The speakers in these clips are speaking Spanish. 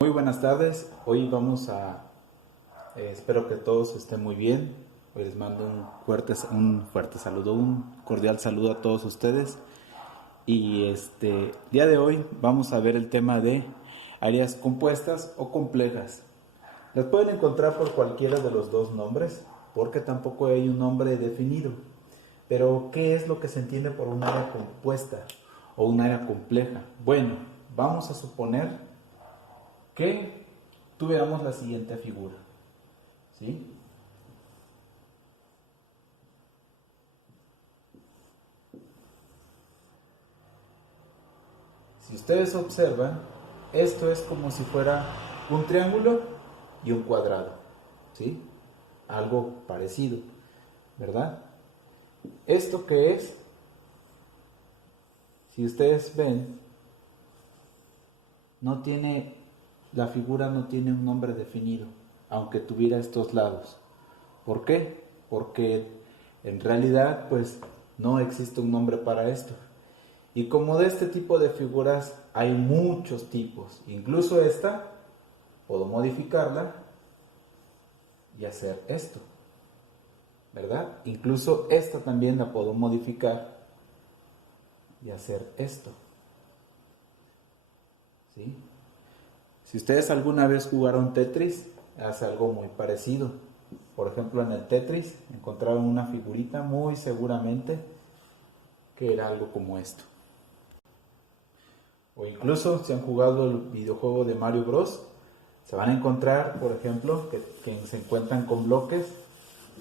Muy buenas tardes, hoy vamos a, espero que todos estén muy bien. Hoy les mando un fuerte saludo, un cordial saludo a todos ustedes. Y día de hoy vamos a ver el tema de áreas compuestas o complejas. Las pueden encontrar por cualquiera de los dos nombres, porque tampoco hay un nombre definido. Pero, ¿qué es lo que se entiende por un área compuesta o un área compleja? Bueno, vamos a suponer que tuviéramos la siguiente figura, ¿sí? Si ustedes observan, esto es como si fuera un triángulo y un cuadrado, ¿sí? Algo parecido, ¿verdad? ¿Esto qué es? Si ustedes ven, la figura no tiene un nombre definido, aunque tuviera estos lados. ¿Por qué? Porque en realidad, pues, no existe un nombre para esto. Y como de este tipo de figuras hay muchos tipos, incluso esta, puedo modificarla y hacer esto, ¿verdad? Incluso esta también la puedo modificar y hacer esto, ¿sí? Si ustedes alguna vez jugaron Tetris, hace algo muy parecido. Por ejemplo, en el Tetris encontraron una figurita muy seguramente que era algo como esto. O incluso si han jugado el videojuego de Mario Bros, se van a encontrar, por ejemplo, que se encuentran con bloques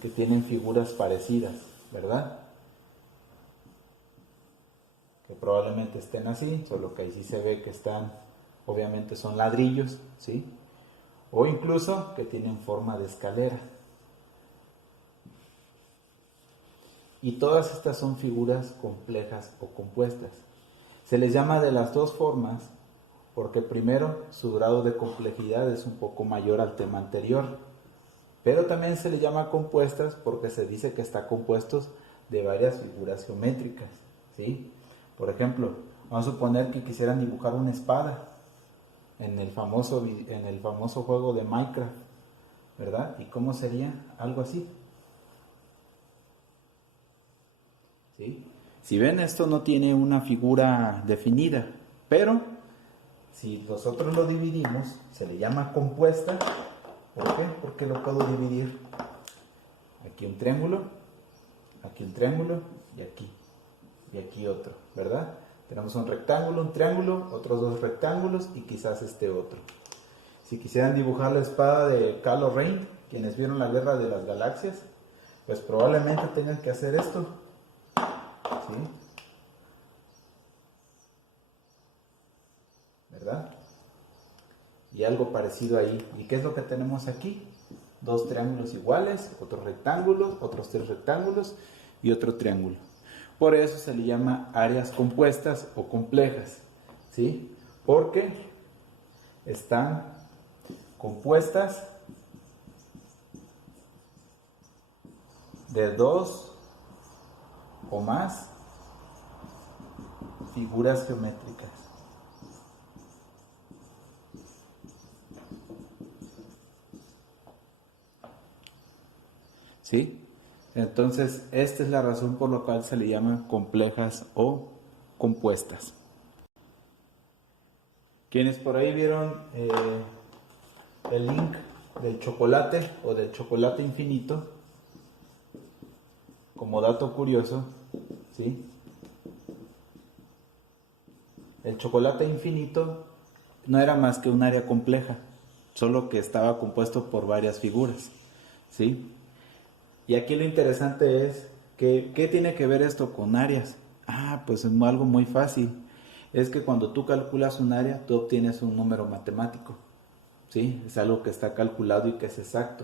que tienen figuras parecidas, ¿verdad? Que probablemente estén así, solo que ahí sí se ve que están, obviamente son ladrillos, ¿sí? O incluso que tienen forma de escalera. Y todas estas son figuras complejas o compuestas. Se les llama de las dos formas porque primero su grado de complejidad es un poco mayor al tema anterior, pero también se le llama compuestas porque se dice que está compuestos de varias figuras geométricas, ¿sí? Por ejemplo, vamos a suponer que quisieran dibujar una espada en el famoso juego de Minecraft, ¿verdad? ¿Y cómo sería? Algo así, ¿sí? Si ven, esto no tiene una figura definida, pero si nosotros lo dividimos, se le llama compuesta. ¿Por qué? Porque lo puedo dividir aquí un triángulo y aquí otro, ¿verdad? Tenemos un rectángulo, un triángulo, otros dos rectángulos y quizás este otro. Si quisieran dibujar la espada de Kylo Ren, quienes vieron la Guerra de las Galaxias, pues probablemente tengan que hacer esto, ¿sí? ¿Verdad? Y algo parecido ahí. ¿Y qué es lo que tenemos aquí? Dos triángulos iguales, otros rectángulos, otros tres rectángulos y otro triángulo. Por eso se le llama áreas compuestas o complejas, ¿sí? Porque están compuestas de dos o más figuras geométricas. ¿Sí? Entonces, esta es la razón por la cual se le llama complejas o compuestas. Quienes por ahí vieron el link del chocolate o del chocolate infinito, como dato curioso, ¿sí? El chocolate infinito no era más que un área compleja, solo que estaba compuesto por varias figuras, ¿sí? Y aquí lo interesante es que, ¿qué tiene que ver esto con áreas? Pues es algo muy fácil. Es que cuando tú calculas un área, tú obtienes un número matemático, ¿sí? Es algo que está calculado y que es exacto.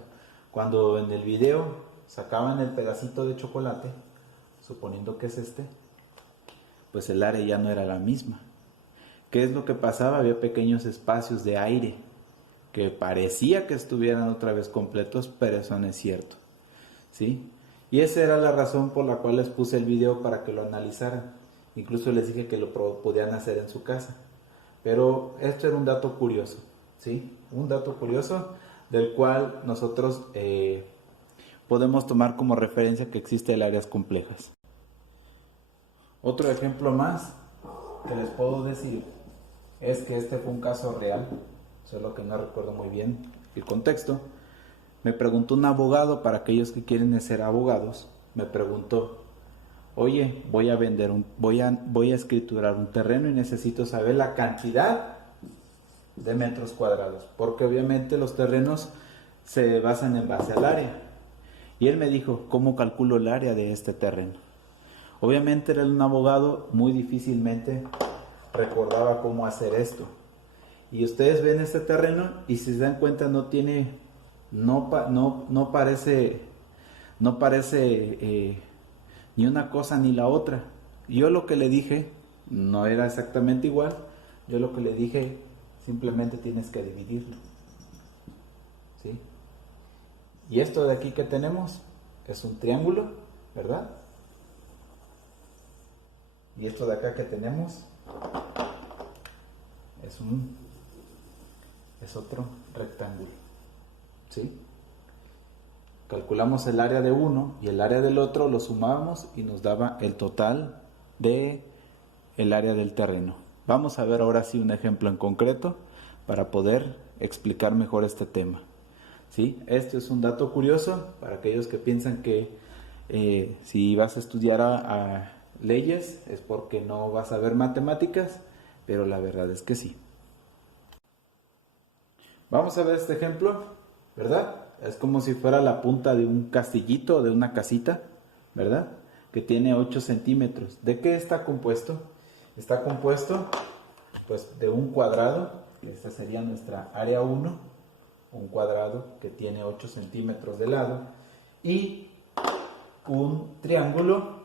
Cuando en el video sacaban el pedacito de chocolate, suponiendo que es pues el área ya no era la misma. ¿Qué es lo que pasaba? Había pequeños espacios de aire que parecía que estuvieran otra vez completos, pero eso no es cierto, ¿sí? Y esa era la razón por la cual les puse el video para que lo analizaran. Incluso les dije que lo podían hacer en su casa. Pero esto era un dato curioso. ¿sí? Un dato curioso del cual nosotros podemos tomar como referencia que existen áreas complejas. Otro ejemplo más que les puedo decir es que este fue un caso real, solo que no recuerdo muy bien el contexto. Me preguntó un abogado, para aquellos que quieren ser abogados, me preguntó: oye, voy a escriturar un terreno y necesito saber la cantidad de metros cuadrados, porque obviamente los terrenos se basan en base al área. Y él me dijo: ¿cómo calculo el área de este terreno? Obviamente era un abogado, muy difícilmente recordaba cómo hacer esto. Y ustedes ven este terreno y si se dan cuenta no parece ni una cosa ni la otra. Yo lo que le dije no era exactamente igual. Yo lo que le dije: simplemente tienes que dividirlo, ¿sí? Y esto de aquí que tenemos es un triángulo, ¿verdad? Y esto de acá que tenemos es otro rectángulo, ¿sí? Calculamos el área de uno y el área del otro, lo sumamos y nos daba el total de el área del terreno. Vamos a ver ahora sí un ejemplo en concreto para poder explicar mejor este tema, ¿sí? Esto es un dato curioso para aquellos que piensan que si vas a estudiar a leyes es porque no vas a ver matemáticas, pero la verdad es que sí. Vamos a ver este ejemplo, ¿verdad? Es como si fuera la punta de un castillito, de una casita, ¿verdad? Que tiene 8 centímetros. ¿De qué está compuesto? Está compuesto, pues, de un cuadrado, que esta sería nuestra área 1, un cuadrado que tiene 8 centímetros de lado, y un triángulo,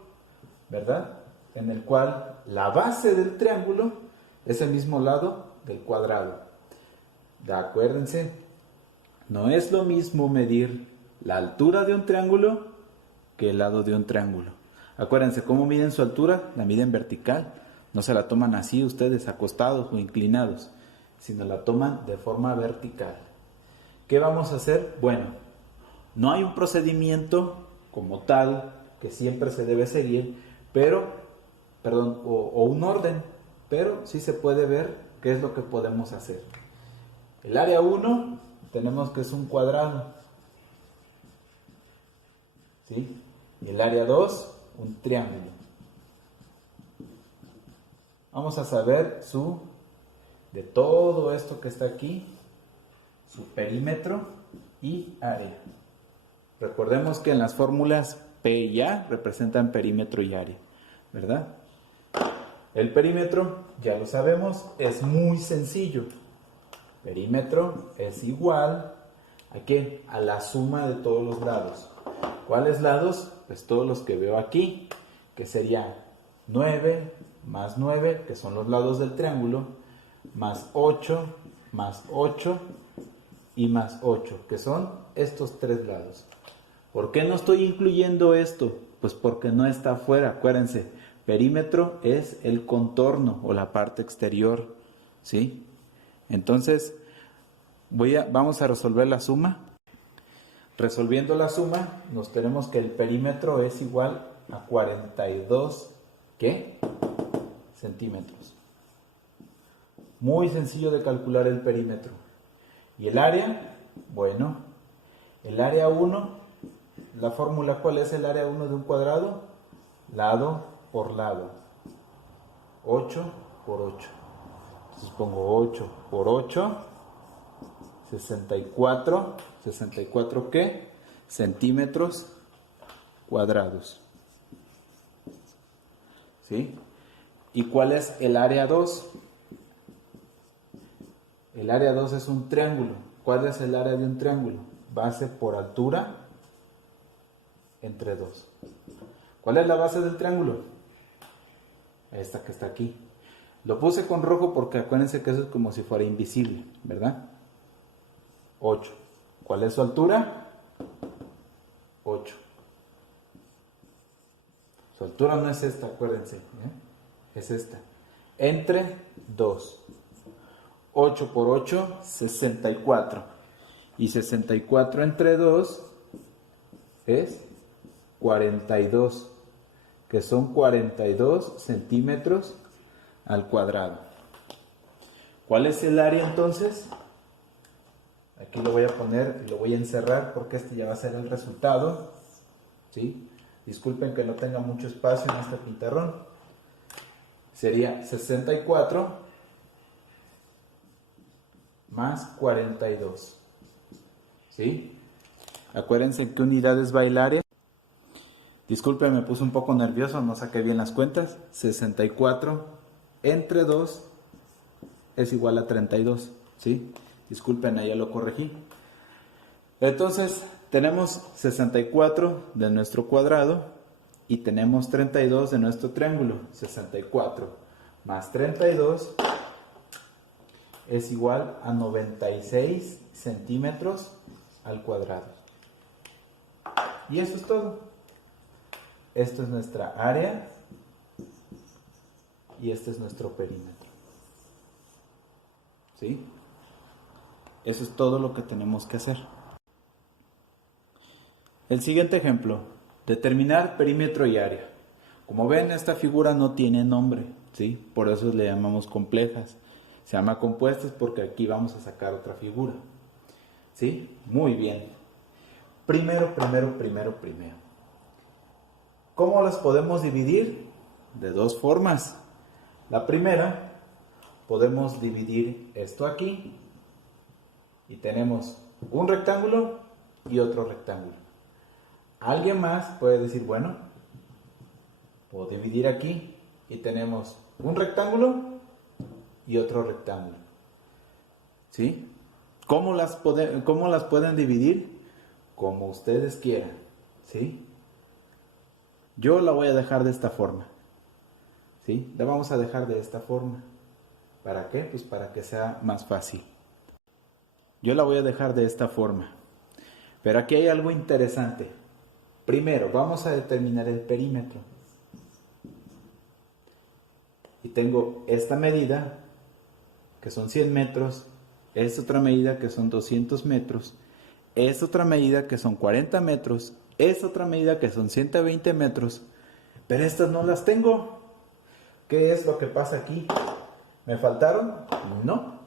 ¿verdad? En el cual la base del triángulo es el mismo lado del cuadrado. Acuérdense, no es lo mismo medir la altura de un triángulo que el lado de un triángulo. Acuérdense, ¿cómo miden su altura? La miden vertical. No se la toman así ustedes, acostados o inclinados, sino la toman de forma vertical. ¿Qué vamos a hacer? Bueno, no hay un procedimiento como tal que siempre se debe seguir, o un orden, pero sí se puede ver qué es lo que podemos hacer. El área 1 tenemos que es un cuadrado, ¿sí? Y el área 2, un triángulo. Vamos a saber de todo esto que está aquí, su perímetro y área. Recordemos que en las fórmulas P y A representan perímetro y área, ¿verdad? El perímetro, ya lo sabemos, es muy sencillo. Perímetro es igual ¿a qué? A la suma de todos los lados. ¿Cuáles lados? Pues todos los que veo aquí, que sería 9 más 9, que son los lados del triángulo, más 8 y más 8, que son estos tres lados. ¿Por qué no estoy incluyendo esto? Pues porque no está afuera. Acuérdense, perímetro es el contorno o la parte exterior, ¿sí? Entonces, vamos a resolver la suma. Resolviendo la suma, nos tenemos que el perímetro es igual a 42, ¿qué? Centímetros. Muy sencillo de calcular el perímetro. ¿Y el área? Bueno, el área 1, la fórmula, ¿cuál es el área 1 de un cuadrado? Lado por lado. 8 por 8. Entonces pongo 8 por 8, 64. ¿64 qué? Centímetros cuadrados. ¿Sí? ¿Y cuál es el área 2? El área 2 es un triángulo. ¿Cuál es el área de un triángulo? Base por altura entre 2. ¿Cuál es la base del triángulo? Esta que está aquí. Lo puse con rojo porque acuérdense que eso es como si fuera invisible, ¿verdad? 8. ¿Cuál es su altura? 8. Su altura no es esta, acuérdense, ¿eh? Es esta. Entre 2. 8 por 8, 64. Y 64 entre 2 es 42, que son 42 centímetros al cuadrado. ¿Cuál es el área entonces? Aquí lo voy a poner y lo voy a encerrar porque este ya va a ser el resultado. ¿Sí? Disculpen que no tenga mucho espacio en este pintarrón. Sería 64 más 42. ¿Sí? Acuérdense qué unidades va el área. Disculpen, me puse un poco nervioso, no saqué bien las cuentas. 64 entre 2 es igual a 32. ¿Sí? Disculpen, ahí ya lo corregí. Entonces, tenemos 64 de nuestro cuadrado y tenemos 32 de nuestro triángulo. 64 más 32 es igual a 96 centímetros al cuadrado. Y eso es todo. Esto es nuestra área y este es nuestro perímetro. ¿Sí? Eso es todo lo que tenemos que hacer. El siguiente ejemplo, determinar perímetro y área. Como ven, esta figura no tiene nombre, ¿sí? Por eso le llamamos complejas. Se llama compuestas porque aquí vamos a sacar otra figura. ¿Sí? Muy bien. Primero. ¿Cómo las podemos dividir? De dos formas. La primera, podemos dividir esto aquí y tenemos un rectángulo y otro rectángulo. Alguien más puede decir, bueno, puedo dividir aquí y tenemos un rectángulo y otro rectángulo. ¿Sí? ¿Cómo las pueden dividir? Como ustedes quieran. ¿Sí? Yo la voy a dejar de esta forma. ¿Sí? La vamos a dejar de esta forma. ¿Para qué? Pues para que sea más fácil. Yo la voy a dejar de esta forma. Pero aquí hay algo interesante. Primero, vamos a determinar el perímetro. Y tengo esta medida, que son 100 metros, esta otra medida que son 200 metros, esta otra medida que son 40 metros, esta otra medida que son 120 metros, pero estas no las tengo. ¿Qué es lo que pasa aquí? ¿Me faltaron? No.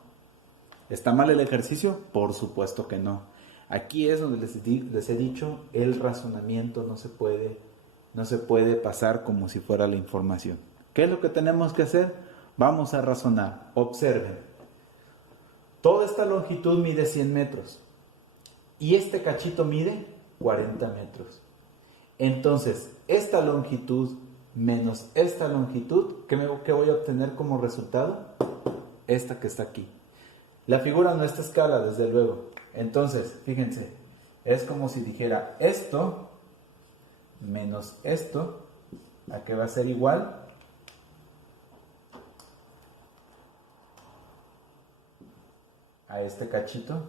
¿Está mal el ejercicio? Por supuesto que no. Aquí es donde les he dicho, el razonamiento no se puede pasar como si fuera la información. ¿Qué es lo que tenemos que hacer? Vamos a razonar. Observen. Toda esta longitud mide 100 metros y este cachito mide 40 metros. Entonces, esta longitud menos esta longitud, ¿qué voy a obtener como resultado? Esta que está aquí. La figura no está a escala, desde luego. Entonces, fíjense, es como si dijera esto menos esto, ¿a qué va a ser igual? A este cachito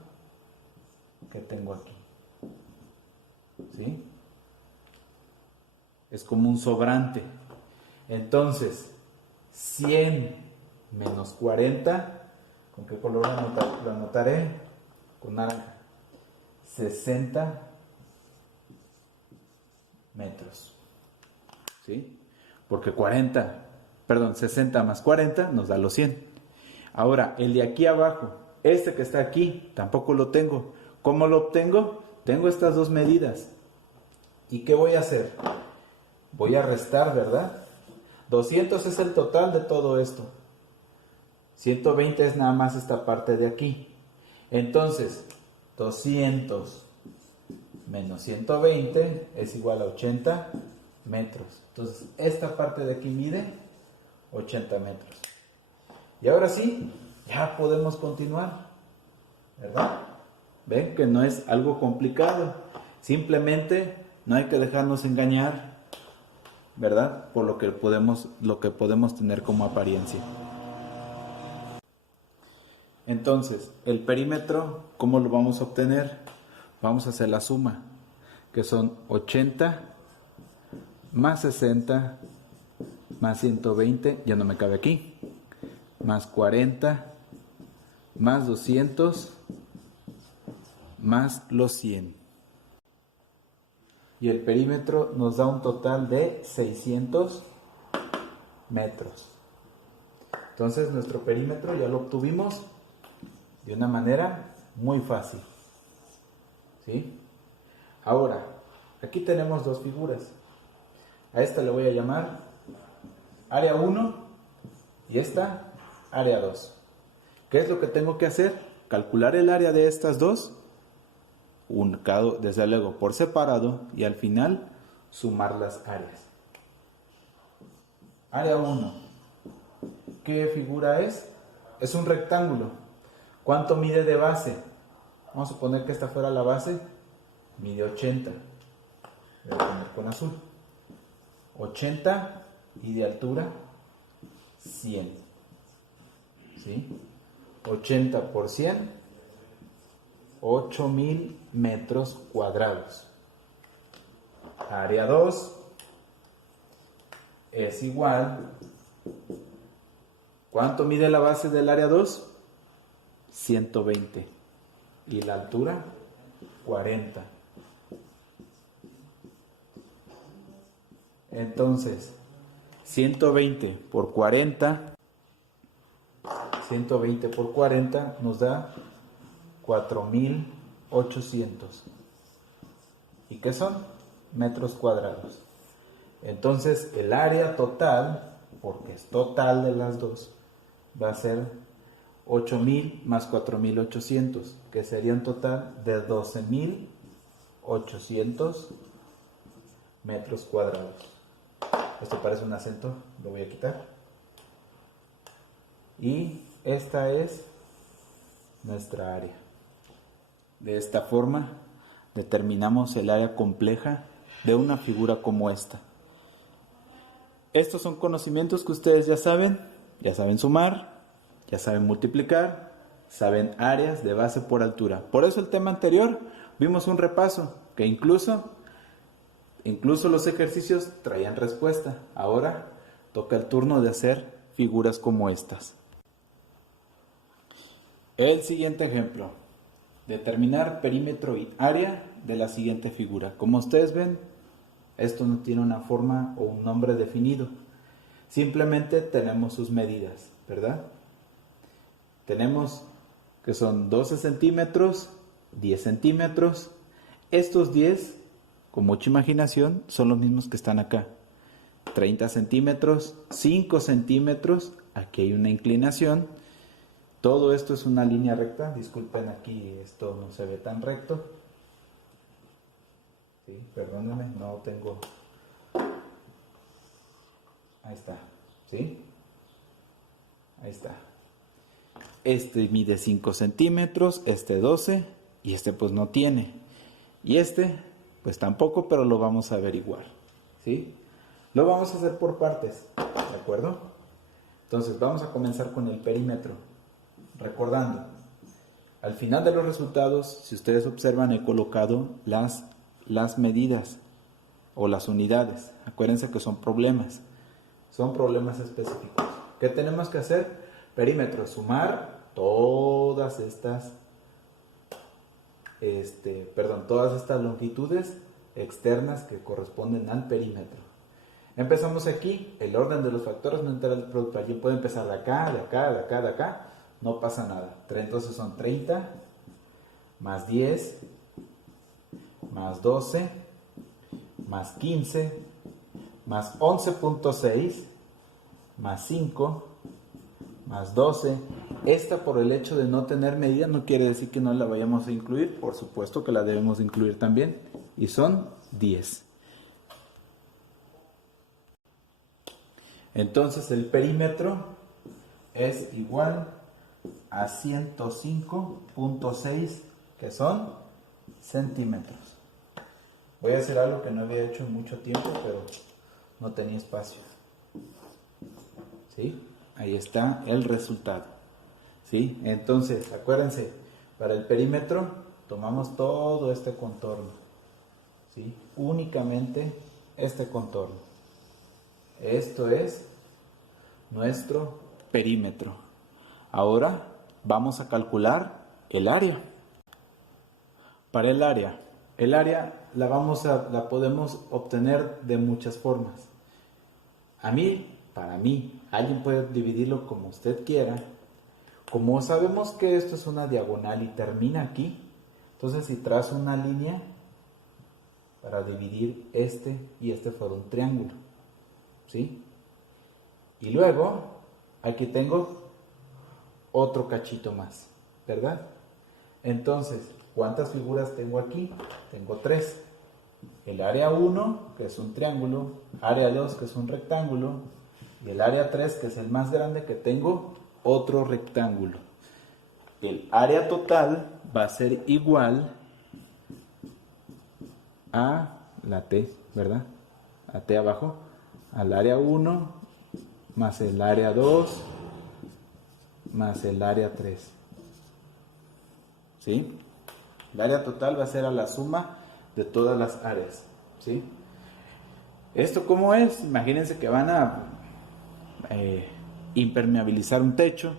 que tengo aquí. ¿Sí? Es como un sobrante. Entonces, 100 menos 40, ¿con qué color lo anotaré? Con naranja. 60 metros. ¿Sí? Porque 60 más 40 nos da los 100. Ahora, el de aquí abajo, este que está aquí, tampoco lo tengo. ¿Cómo lo obtengo? Tengo estas dos medidas. ¿Y qué voy a hacer? Voy a restar, ¿verdad? 200 es el total de todo esto. 120 es nada más esta parte de aquí. Entonces, 200 menos 120 es igual a 80 metros. Entonces, esta parte de aquí mide 80 metros. Y ahora sí, ya podemos continuar, ¿verdad? Ven que no es algo complicado. Simplemente no hay que dejarnos engañar, ¿verdad? Por lo que podemos tener como apariencia. Entonces, el perímetro, ¿cómo lo vamos a obtener? Vamos a hacer la suma, que son 80 más 60 más 120, ya no me cabe aquí, más 40 más 200 más los 100. Y el perímetro nos da un total de 600 metros. Entonces nuestro perímetro ya lo obtuvimos de una manera muy fácil. ¿Sí? Ahora, aquí tenemos dos figuras. A esta le voy a llamar área 1 y esta área 2. ¿Qué es lo que tengo que hacer? Calcular el área de estas dos, desde luego por separado, y al final sumar las áreas. Área 1. ¿Qué figura es? Es un rectángulo. ¿Cuánto mide de base? Vamos a suponer que esta fuera la base. Mide 80. Voy a poner con azul. 80 y de altura 100. ¿Sí? 80 por 100, 8000 metros cuadrados. Área 2 es igual. ¿Cuánto mide la base del área 2? 120. Y la altura, 40. Entonces, 120 por 40 nos da 4800. ¿Y qué son? Metros cuadrados. Entonces, el área total, porque es total de las dos, va a ser 8000 más 4800, que sería un total de 12800 metros cuadrados. Esto parece un acento, lo voy a quitar. Y esta es nuestra área. De esta forma determinamos el área compleja de una figura como esta. Estos son conocimientos que ustedes ya saben sumar, ya saben multiplicar, saben áreas de base por altura. Por eso el tema anterior vimos un repaso que incluso los ejercicios traían respuesta. Ahora toca el turno de hacer figuras como estas. El siguiente ejemplo. Determinar perímetro y área de la siguiente figura. Como ustedes ven, esto no tiene una forma o un nombre definido. Simplemente tenemos sus medidas, ¿verdad? Tenemos que son 12 centímetros, 10 centímetros. Estos 10, con mucha imaginación, son los mismos que están acá. 30 centímetros, 5 centímetros, aquí hay una inclinación. Todo esto es una línea recta. Disculpen, aquí esto no se ve tan recto. Sí, perdónenme, no tengo... Ahí está, ¿sí? Ahí está. Este mide 5 centímetros, este 12, y este pues no tiene. Y este pues tampoco, pero lo vamos a averiguar, ¿sí? Lo vamos a hacer por partes, ¿de acuerdo? Entonces vamos a comenzar con el perímetro. Recordando, al final de los resultados, si ustedes observan, he colocado las medidas o las unidades. Acuérdense que son problemas específicos. ¿Qué tenemos que hacer? Perímetro, sumar todas estas longitudes externas que corresponden al perímetro. Empezamos aquí. El orden de los factores no entra el producto. Allí puede empezar de acá, de acá, de acá, de acá. No pasa nada. Entonces son 30 más 10 más 12 más 15 más 11.6 más 5 más 12. Esta, por el hecho de no tener medida, no quiere decir que no la vayamos a incluir. Por supuesto que la debemos incluir también. Y son 10. Entonces el perímetro es igual a 105.6, que son centímetros. Voy a hacer algo que no había hecho en mucho tiempo, pero no tenía espacio. ¿Sí? Ahí está el resultado. ¿Sí? Entonces, acuérdense, para el perímetro tomamos todo este contorno. ¿Sí? Únicamente este contorno. Esto es nuestro perímetro. Ahora vamos a calcular el área. Para el área la podemos obtener de muchas formas. Para mí, alguien puede dividirlo como usted quiera. Como sabemos que esto es una diagonal y termina aquí, entonces si trazo una línea para dividir este y este fuera un triángulo, ¿sí? Y luego, aquí tengo otro cachito más, ¿verdad? Entonces, ¿cuántas figuras tengo aquí? Tengo 3. El área 1, que es un triángulo, área 2, que es un rectángulo, y el área 3, que es el más grande, que tengo otro rectángulo. El área total va a ser igual a la T, ¿verdad? A T abajo, al área 1, más el área 2, más el área 3. ¿Sí? El área total va a ser a la suma de todas las áreas, ¿sí? ¿Esto cómo es? Imagínense que van a impermeabilizar un techo,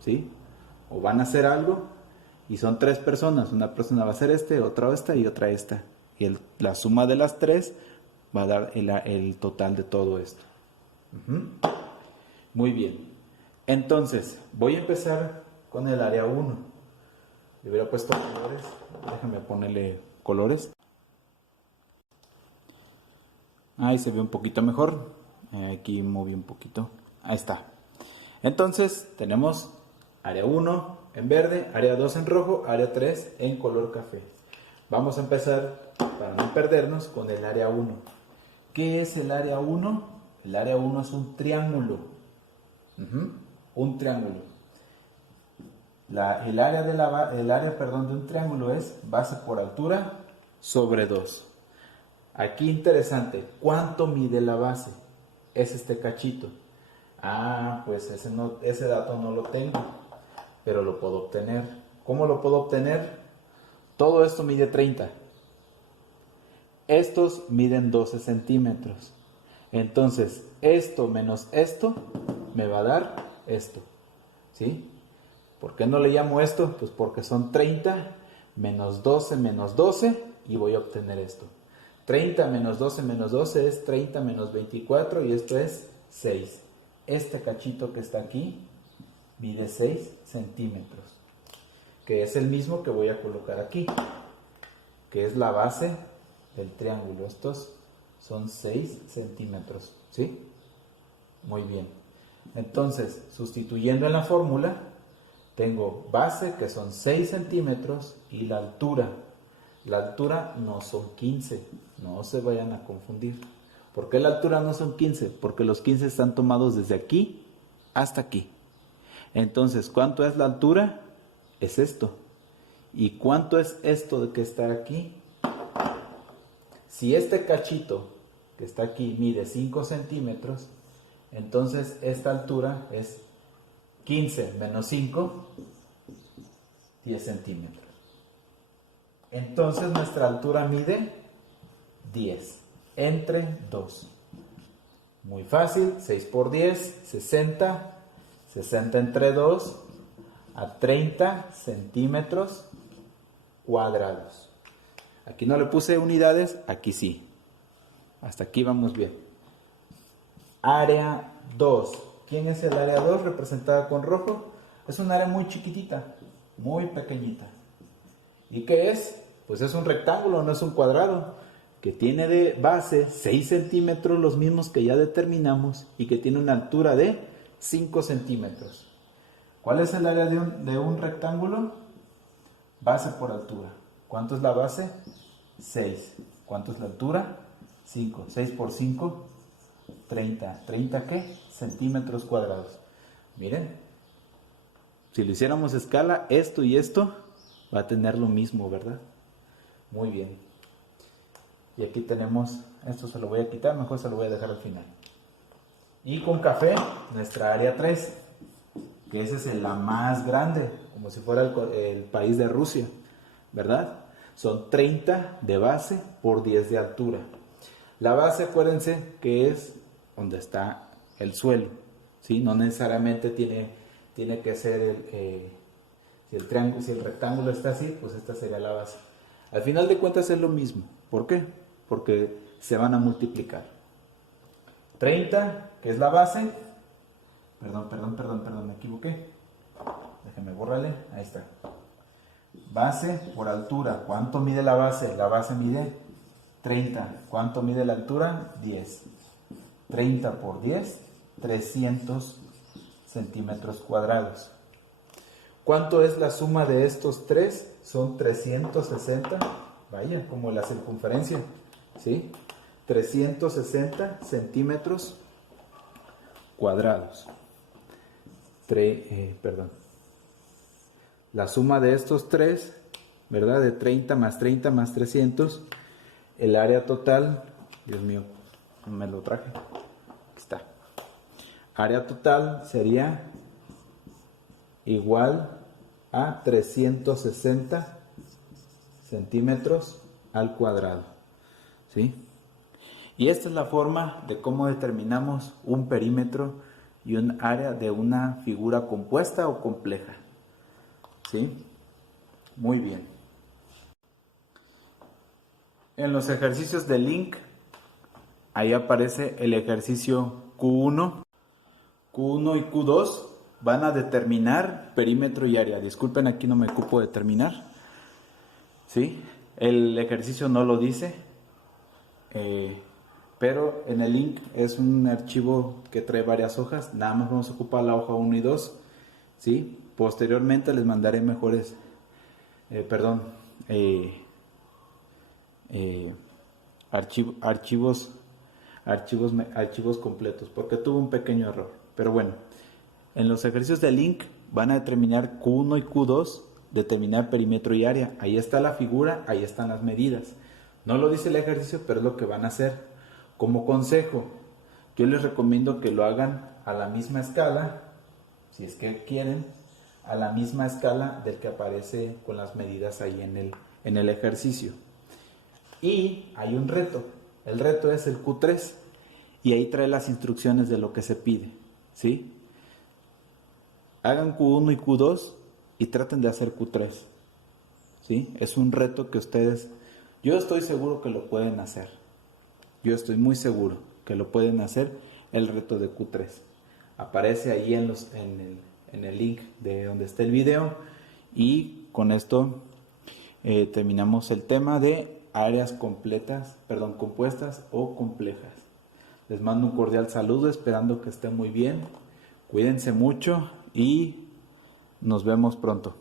¿sí? O van a hacer algo y son 3 personas. Una persona va a hacer otra esta y otra esta. Y la suma de las 3 va a dar el total de todo esto. Muy bien. Entonces, voy a empezar con el área 1. Le hubiera puesto colores. Déjame ponerle colores. Ahí se ve un poquito mejor. Aquí moví un poquito. Ahí está. Entonces, tenemos área 1 en verde, área 2 en rojo, área 3 en color café. Vamos a empezar, para no perdernos, con el área 1. ¿Qué es el área 1? El área 1 es un triángulo. Un triángulo. El área de un triángulo es base por altura sobre 2. Aquí interesante, ¿cuánto mide la base? Es este cachito. Pues ese dato no lo tengo, pero lo puedo obtener. ¿Cómo lo puedo obtener? Todo esto mide 30. Estos miden 12 centímetros. Entonces, esto menos esto me va a dar esto. ¿Sí? ¿Por qué no le llamo esto? Pues porque son 30 menos 12 y voy a obtener esto. 30 menos 12 es 30 menos 24 y esto es 6. Este cachito que está aquí mide 6 centímetros, que es el mismo que voy a colocar aquí, que es la base del triángulo. Estos son 6 centímetros, ¿sí? Muy bien. Entonces, sustituyendo en la fórmula, tengo base que son 6 centímetros y la altura. La altura no son 15, no se vayan a confundir. ¿Por qué la altura no son 15? Porque los 15 están tomados desde aquí hasta aquí. Entonces, ¿cuánto es la altura? Es esto. ¿Y cuánto es esto de que está aquí? Si este cachito que está aquí mide 5 centímetros, entonces esta altura es 15 menos 5, 10 centímetros. Entonces nuestra altura mide 10 entre 2. Muy fácil, 6 por 10, 60. 60 entre 2 a 30 centímetros cuadrados. Aquí no le puse unidades, aquí sí. Hasta aquí vamos bien. Área 2. ¿Quién es el área 2 representada con rojo? Es un área muy chiquitita, muy pequeñita. ¿Y qué es? Pues es un rectángulo, no es un cuadrado, que tiene de base 6 centímetros, los mismos que ya determinamos, y que tiene una altura de 5 centímetros. ¿Cuál es el área de un rectángulo? Base por altura. ¿Cuánto es la base? 6. ¿Cuánto es la altura? 5. 6 por 5, 30. ¿30 qué? Centímetros cuadrados. Miren, si lo hiciéramos a escala, esto y esto va a tener lo mismo, ¿verdad? Muy bien. Y aquí tenemos, esto se lo voy a quitar, mejor se lo voy a dejar al final. Y con café, nuestra área 3, que esa es la más grande, como si fuera el país de Rusia, ¿verdad? Son 30 de base por 10 de altura. La base, acuérdense que es donde está el suelo, ¿sí? No necesariamente tiene tiene que ser si el triángulo, si el rectángulo está así, pues esta sería la base. Al final de cuentas es lo mismo. ¿Por qué? Porque se van a multiplicar. 30, que es la base. Perdón, me equivoqué. Déjeme borrarle. Ahí está. Base por altura. ¿Cuánto mide la base? La base mide 30. ¿Cuánto mide la altura? 10. 30 por 10, 300 centímetros cuadrados. ¿Cuánto es la suma de estos tres? Son 360. Vaya, como la circunferencia. ¿Sí? 360 centímetros cuadrados. La suma de estos tres, ¿verdad? De 30 más 300. El área total, Dios mío, no me lo traje. Aquí está. Área total sería igual a 360 centímetros al cuadrado. ¿Sí? Y esta es la forma de cómo determinamos un perímetro y un área de una figura compuesta o compleja. ¿Sí? Muy bien. En los ejercicios de link, ahí aparece el ejercicio Q1. Q1 y Q2 van a determinar perímetro y área. Disculpen, aquí no me ocupo de terminar. ¿Sí? El ejercicio no lo dice. Pero en el link es un archivo que trae varias hojas. Nada más vamos a ocupar la hoja 1 y 2. ¿Sí? Posteriormente les mandaré mejores, archivos completos, porque tuve un pequeño error. Pero bueno, en los ejercicios de link van a determinar Q1 y Q2, determinar perímetro y área. Ahí está la figura, ahí están las medidas. No lo dice el ejercicio, pero es lo que van a hacer. Como consejo, yo les recomiendo que lo hagan a la misma escala, si es que quieren, a la misma escala del que aparece con las medidas ahí en el ejercicio. Y hay un reto. El reto es el Q3 y ahí trae las instrucciones de lo que se pide. ¿Sí? Hagan Q1 y Q2 y traten de hacer Q3. ¿Sí? Es un reto que ustedes, yo estoy seguro que lo pueden hacer. Yo estoy muy seguro que lo pueden hacer, el reto de Q3. Aparece ahí en el link de donde está el video. Y con esto terminamos el tema de áreas compuestas o complejas. Les mando un cordial saludo, esperando que estén muy bien. Cuídense mucho y nos vemos pronto.